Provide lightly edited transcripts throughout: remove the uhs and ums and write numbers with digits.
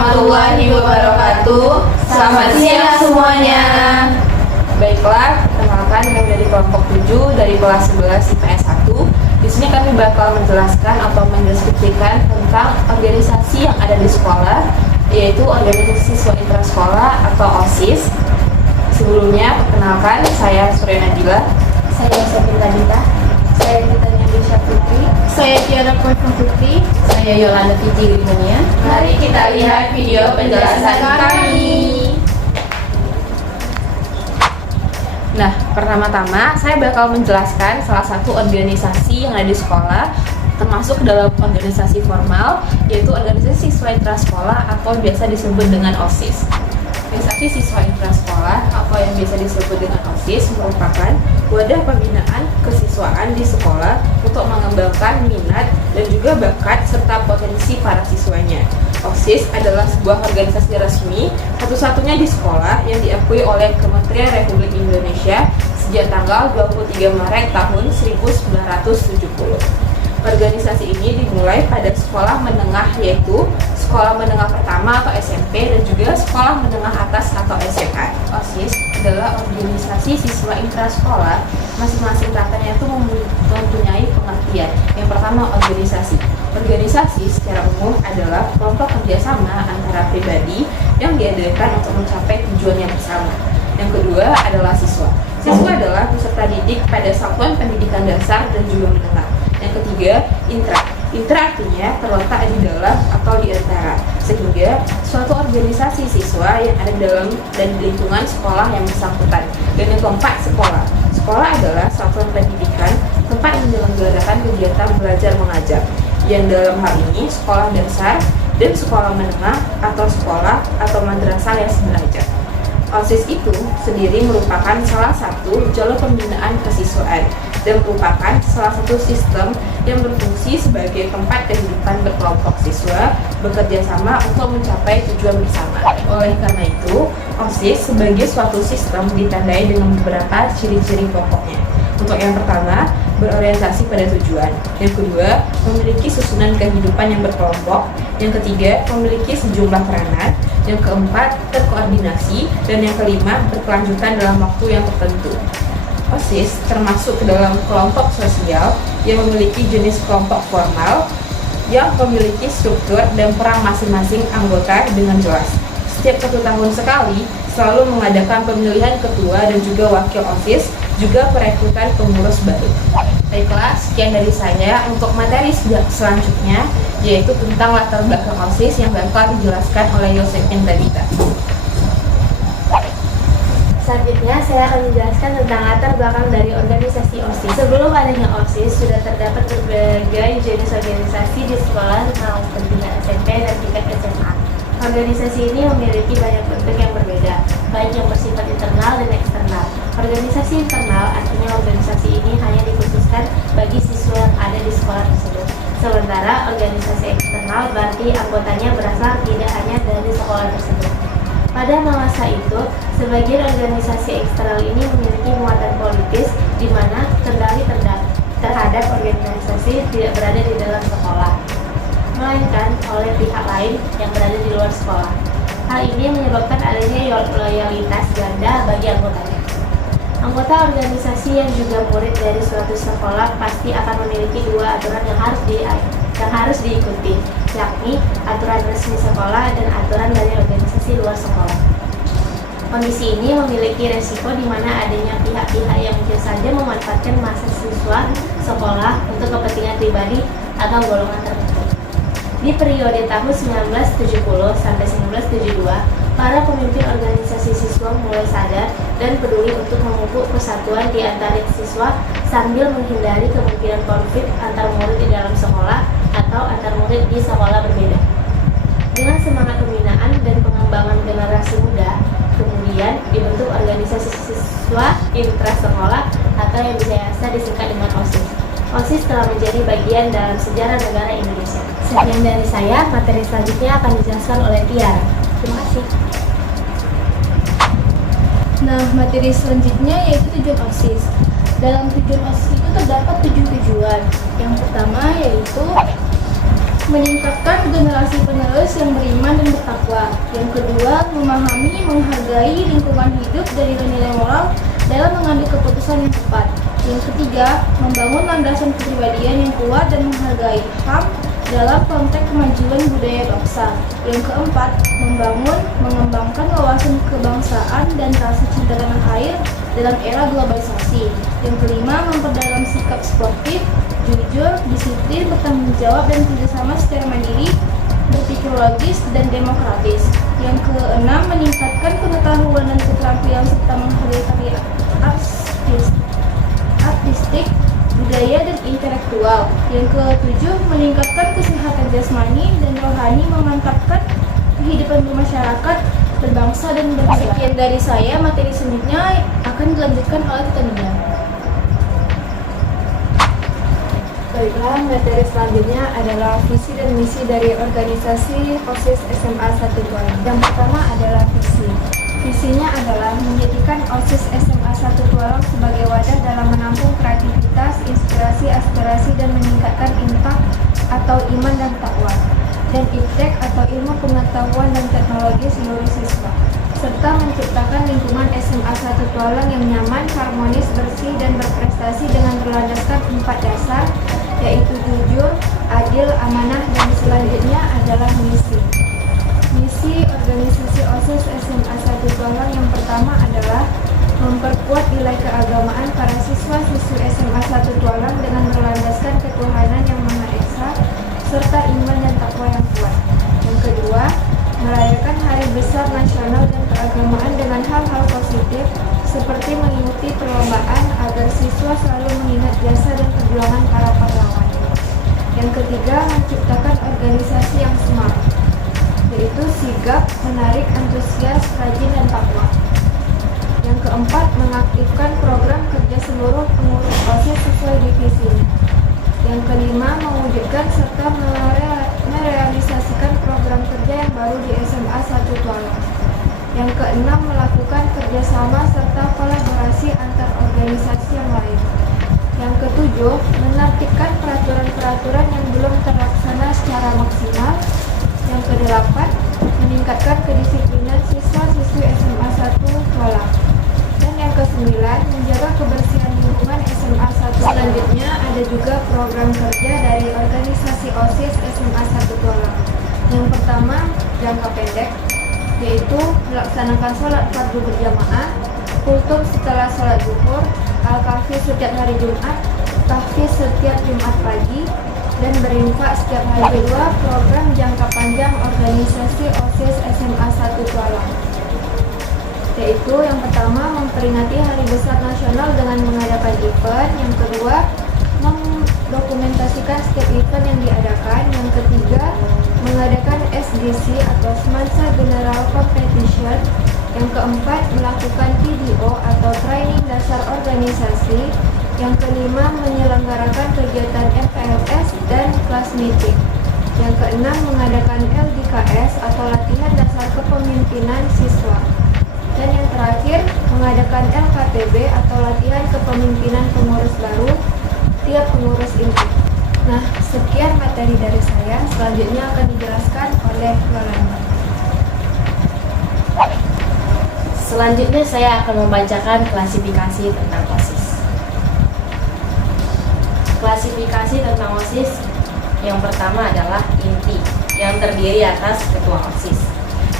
warahmatullahi wabarakatuh. Selamat siang semuanya. Baiklah, perkenalkan kami dari kelompok 7 dari kelas 11 IPS 1. Di sini kami bakal menjelaskan atau mendeskripsikan tentang organisasi yang ada di sekolah, yaitu organisasi siswa intrasekolah atau OSIS. Sebelumnya, perkenalkan, saya Surya Nadila. Saya Sabila Dita. Saya Dita Nyandisha Putri. Saya Tiara Koifah Putri. Saya Yolanda Fitri Grimania. Mari kita lihat video penjelasan kami. Nah, pertama-tama saya bakal menjelaskan salah satu organisasi yang ada di sekolah, termasuk dalam organisasi formal, yaitu organisasi siswa intrasekolah atau biasa disebut dengan OSIS. Organisasi siswa intrasekolah atau yang biasa disebut dengan OSIS merupakan wadah pembinaan kesiswaan di sekolah untuk mengembangkan minat dan juga bakat serta potensi para siswanya. OSIS adalah sebuah organisasi resmi satu-satunya di sekolah yang diakui oleh Kementerian Republik Indonesia sejak tanggal 23 Maret tahun 1970. Organisasi ini dimulai pada sekolah menengah, yaitu sekolah menengah pertama atau SMP dan juga sekolah menengah atas atau SMA. OSIS adalah organisasi siswa intrasekolah. Masing-masing katanya itu mempunyai pengertian. Yang pertama, organisasi. Organisasi secara umum adalah kelompok kerjasama antara pribadi yang diadakan untuk mencapai tujuan yang bersama. Yang kedua adalah siswa. Siswa adalah peserta didik pada satuan pendidikan dasar dan juga menengah. Yang ketiga, intra. Intra artinya terletak di dalam atau di antara, sehingga suatu organisasi siswa yang ada dalam dan di lingkungan sekolah yang bersangkutan. Dan yang keempat, sekolah. Sekolah adalah satuan pendidikan tempat menyelenggarakan kegiatan belajar mengajar, yang dalam hal ini sekolah dasar dan sekolah menengah atau sekolah atau madrasah yang sederajat. OSIS itu sendiri merupakan salah satu jalur pembinaan kesiswaan dan merupakan salah satu sistem yang berfungsi sebagai tempat kehidupan berkelompok siswa bekerja sama untuk mencapai tujuan bersama. Oleh karena itu, OSIS sebagai suatu sistem ditandai dengan beberapa ciri-ciri pokoknya. Untuk yang pertama, berorientasi pada tujuan. Yang kedua, memiliki susunan kehidupan yang berkelompok. Yang ketiga, memiliki sejumlah peranan. Yang keempat, terkoordinasi. Dan yang kelima, berkelanjutan dalam waktu yang tertentu. OSIS termasuk ke dalam kelompok sosial yang memiliki jenis kelompok formal yang memiliki struktur dan peran masing-masing anggota dengan jelas. Setiap 1 tahun sekali, selalu mengadakan pemilihan ketua dan juga wakil OSIS, juga perekrutan pengurus baru. Baiklah, sekian dari saya. Untuk materi selanjutnya, yaitu tentang latar belakang OSIS yang bakal dijelaskan oleh Yosef Endadita. Selanjutnya, saya akan menjelaskan tentang latar belakang dari organisasi OSIS. Sebelum adanya OSIS, sudah terdapat berbagai jenis organisasi di sekolah maupun tingkat SMP dan tingkat SMA. Organisasi ini memiliki banyak bentuk yang berbeda, baik yang bersifat internal dan eksternal. Organisasi internal artinya organisasi ini hanya dikhususkan bagi siswa yang ada di sekolah tersebut. Sementara organisasi eksternal berarti anggotanya berasal tidak hanya dari sekolah tersebut. Pada masa itu, sebagian organisasi eksternal ini memiliki muatan politis di mana kendali terhadap organisasi tidak berada di dalam sekolah, melainkan oleh pihak lain yang berada di luar sekolah. Hal ini menyebabkan adanya loyalitas ganda bagi anggotanya. Anggota organisasi yang juga murid dari suatu sekolah pasti akan memiliki 2 aturan yang harus diikuti, yakni aturan resmi sekolah dan aturan dari organisasi luar sekolah. Kondisi ini memiliki resiko di mana adanya pihak-pihak yang mungkin saja memanfaatkan masa siswa sekolah untuk kepentingan pribadi atau golongan tertentu. Di periode tahun 1970 sampai 1972, para pemimpin organisasi siswa mulai sadar dan peduli untuk memupuk persatuan di antara siswa sambil menghindari kemungkinan konflik antar murid di dalam sekolah atau antar murid di sekolah berbeda. Dengan semangat pembinaan dan pengembangan generasi muda, kemudian dibentuk organisasi siswa intrasekolah atau yang biasa disingkat dengan OSIS. OSIS telah menjadi bagian dalam sejarah negara Indonesia. Sekian dari saya, materi selanjutnya akan dijelaskan oleh Tiara. Terima kasih. Nah, materi selanjutnya yaitu tujuan OSIS. Dalam tujuan OSIS itu terdapat 7 tujuan. Yang pertama yaitu meningkatkan generasi penerus yang beriman dan bertakwa. Yang kedua, memahami, menghargai lingkungan hidup dan nilai-nilai moral dalam mengambil keputusan yang tepat. Yang ketiga, membangun landasan kepribadian yang kuat dan menghargai HAM dalam konteks kemajuan budaya bangsa. Yang keempat, mengembangkan wawasan kebangsaan dan rasa cinta tanah air dalam era globalisasi. Yang kelima, memperdalam sikap sportif, jujur, disiplin, bertanggung jawab dan kerjasama secara mandiri, berpikir logis dan demokratis. Yang keenam, meningkatkan pengetahuan dan keterampilan serta menghargai karya artistik, budaya dan intelektual. Yang ketujuh, meningkatkan kesehatan jasmani dan rohani, memantapkan kehidupan bermasyarakat, berbangsa dan bernegara. Sekian dari saya, materi selanjutnya akan dilanjutkan oleh Tita Nida. Baiklah, materi selanjutnya adalah visi dan misi dari organisasi OSIS SMA 1 Tualang. Yang pertama adalah visi. Visinya adalah menjadikan OSIS SMA 1 Tualang sebagai wadah dalam menampung kreativitas, inspirasi, aspirasi, dan meningkatkan impak atau iman dan takwa, dan iptek atau ilmu pengetahuan dan teknologi seluruh siswa, serta menciptakan lingkungan SMA 1 Tualang yang nyaman, harmonis, bersih, dan berprestasi dengan berlandaskan 4 dasar, yaitu jujur, adil, amanah, dan selanjutnya adalah misi. Misi organisasi OSIS SMA 1 Tualang yang pertama adalah memperkuat nilai keagamaan para siswa-siswi SMA 1 Tualang dengan berlandaskan ketuhanan yang Maha Esa serta iman dan takwa yang kuat. Yang kedua, merayakan Hari Besar Nasional dan Keagamaan dengan hal-hal positif seperti mengikuti perlombaan agar siswa selalu mengingat jasa dan perjuangan para pahlawan. Yang ketiga, menciptakan organisasi yang smart, yaitu sigap, menarik, antusias, rajin, dan takwa. Yang keempat, mengaktifkan program kerja seluruh pengurus OSIS sesuai divisinya. Yang kelima, mewujudkan serta merealisasikan program kerja yang baru di SMA 1 Tualang. Yang keenam, melakukan kerjasama serta kolaborasi antar organisasi yang lain. Yang ketujuh, menertibkan peraturan-peraturan yang belum terlaksana secara maksimal. Yang kedelapan, meningkatkan kedisiplinan siswa-siswi SMA 1 Tualang. Dan yang kesembilan, menjaga kebersihan lingkungan SMA 1. Selanjutnya ada juga program kerja dari organisasi OSIS SMA 1 Tualang. Yang pertama, jangka pendek, yaitu melaksanakan sholat fardu berjamaah, kultum setelah sholat zuhur, al-kahfi setiap hari Jumat, tahfiz setiap Jumat pagi, dan berinfak setiap hari. Kedua, program jangka panjang organisasi OSIS SMA 1 Tualang, yaitu yang pertama, memperingati Hari Besar Nasional dengan mengadakan event. Yang kedua, mendokumentasikan setiap event yang diadakan. Yang ketiga, mengadakan SGC atau Semansa General Competition. Yang keempat, melakukan PDO atau Training Dasar Organisasi. Yang kelima, menyelenggarakan kegiatan MPLS dan kelas meeting. Yang keenam, mengadakan LDKS atau Latihan Dasar Kepemimpinan Siswa. Dan yang terakhir, mengadakan LKPB atau Latihan Kepemimpinan Pengurus Baru tiap pengurus inti. Nah, sekian materi dari saya. Selanjutnya akan dijelaskan oleh Yolanda. Selanjutnya saya akan membacakan klasifikasi tentang OSIS. Klasifikasi tentang OSIS yang pertama adalah inti, yang terdiri atas ketua OSIS.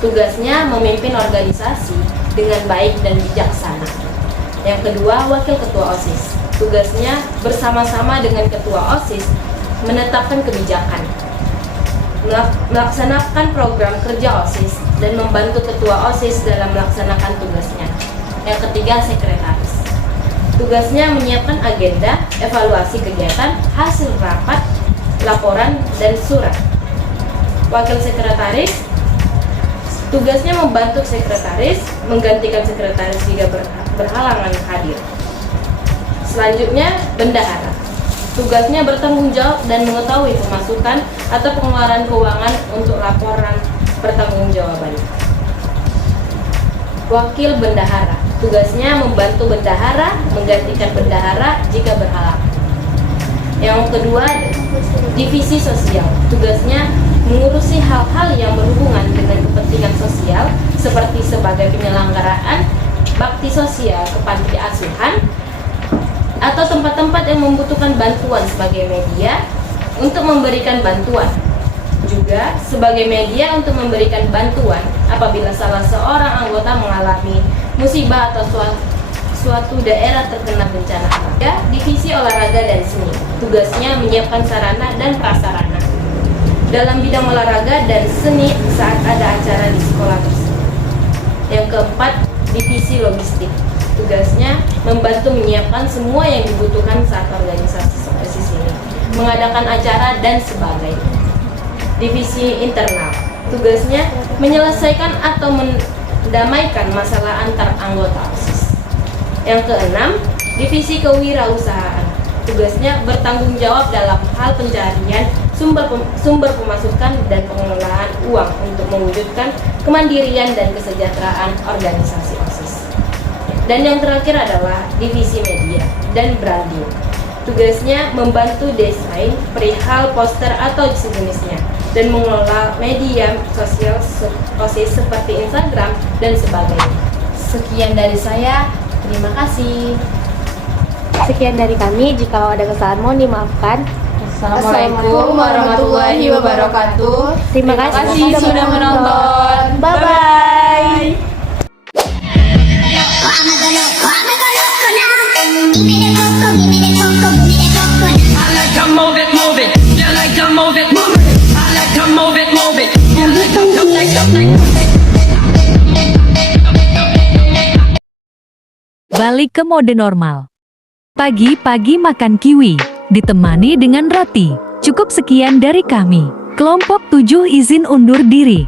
Tugasnya memimpin organisasi dengan baik dan bijaksana. Yang kedua, wakil ketua OSIS. Tugasnya bersama-sama dengan ketua OSIS menetapkan kebijakan, melaksanakan program kerja OSIS, dan membantu ketua OSIS dalam melaksanakan tugasnya. Yang ketiga, sekretaris. Tugasnya menyiapkan agenda, evaluasi kegiatan, hasil rapat, laporan, dan surat. Wakil sekretaris, tugasnya membantu sekretaris, menggantikan sekretaris jika berhalangan hadir. Selanjutnya, bendahara. Tugasnya bertanggung jawab dan mengetahui pemasukan atau pengeluaran keuangan untuk laporan pertanggungjawaban. Wakil bendahara. Tugasnya membantu bendahara, menggantikan bendahara jika berhalangan. Yang kedua, divisi sosial. Tugasnya mengurusi hal-hal yang berhubungan dengan kepentingan sosial seperti sebagai penyelenggaraan bakti sosial ke panti asuhan atau tempat-tempat yang membutuhkan bantuan sebagai media untuk memberikan bantuan. Juga sebagai media untuk memberikan bantuan apabila salah seorang anggota mengalami musibah atau suatu daerah terkena bencana alam. Ya, divisi olahraga dan seni. Tugasnya menyiapkan sarana dan prasarana dalam bidang olahraga dan seni saat ada acara di sekolah tersebut. Yang keempat, divisi logistik. Tugasnya membantu menyiapkan semua yang dibutuhkan saat organisasi OSIS ini, mengadakan acara dan sebagainya. Divisi internal. Tugasnya menyelesaikan atau mendamaikan masalah antar anggota OSIS. Yang keenam, divisi kewirausahaan. Tugasnya bertanggung jawab dalam hal pencarian sumber pemasukan dan pengelolaan uang untuk mewujudkan kemandirian dan kesejahteraan organisasi OSIS. Dan yang terakhir adalah divisi media dan branding. Tugasnya membantu desain perihal poster atau sejenisnya dan mengelola media sosial OSIS seperti Instagram dan sebagainya. Sekian dari saya, terima kasih. Sekian dari kami, jika ada kesalahan mohon dimaafkan. Assalamualaikum warahmatullahi wabarakatuh. Terima kasih sudah menonton. Bye-bye. I like to move it, move it. You like to move it, move it. I like to move it, move it. You like to move it. Balik ke mode normal. Pagi-pagi makan kiwi, ditemani dengan roti. Cukup sekian dari kami. Kelompok 7 izin undur diri.